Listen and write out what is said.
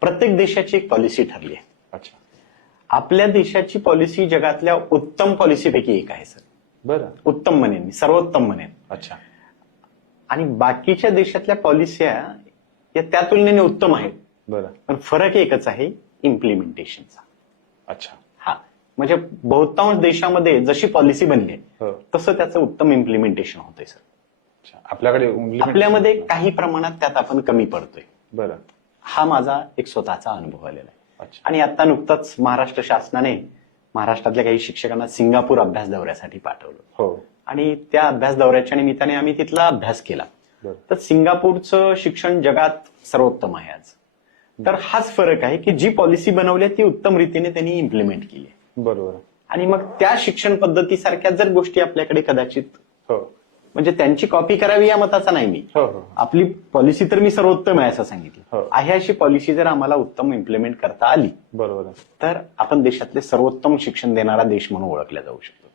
प्रत्येक देशाची एक पॉलिसी ठरली आहे. अच्छा. आपल्या देशाची पॉलिसी जगातल्या उत्तम पॉलिसीपैकी एक आहे सर. बरं. उत्तम म्हणेन मी, सर्वोत्तम म्हणेन. अच्छा. आणि बाकीच्या देशातल्या पॉलिस्या या त्या तुलनेने उत्तम आहेत. बरं. पण फरक एकच आहे, इम्प्लिमेंटेशनचा. अच्छा. हा, म्हणजे बहुतांश देशामध्ये जशी पॉलिसी बनली आहे हो. तसं त्याचं उत्तम इम्प्लिमेंटेशन होतंय सर. अच्छा. आपल्याकडे आपल्यामध्ये काही प्रमाणात त्यात आपण कमी पडतोय. बरं. हा माझा एक स्वतःचा अनुभव आलेला आहे. अच्छा. आणि आता नुकताच महाराष्ट्र शासनाने महाराष्ट्रातल्या काही शिक्षकांना सिंगापूर अभ्यास दौऱ्यासाठी पाठवलं. हो. आणि त्या अभ्यास दौऱ्याच्या निमित्ताने आम्ही तिथला अभ्यास केला. बरं. तर सिंगापूरचं शिक्षण जगात सर्वोत्तम आहे आज. तर हाच फरक आहे की जी पॉलिसी बनवली आहे ती उत्तम रीतीने त्यांनी इम्प्लिमेंट केली आहे. बरोबर. आणि मग त्या शिक्षण पद्धतीसारख्या जर गोष्टी आपल्याकडे कदाचित, हो. म्हणजे त्यांची कॉपी करावी या मताचा नाही मी. हो. हो. आपली पॉलिसी तर मी सर्वोत्तम आहे असं सांगितलं. हो. आहे अशी पॉलिसी जर आम्हाला उत्तम इम्प्लिमेंट करता आली बरोबर. तर आपण देशातले सर्वोत्तम शिक्षण देणारा देश म्हणून ओळखला जाऊ शकतो.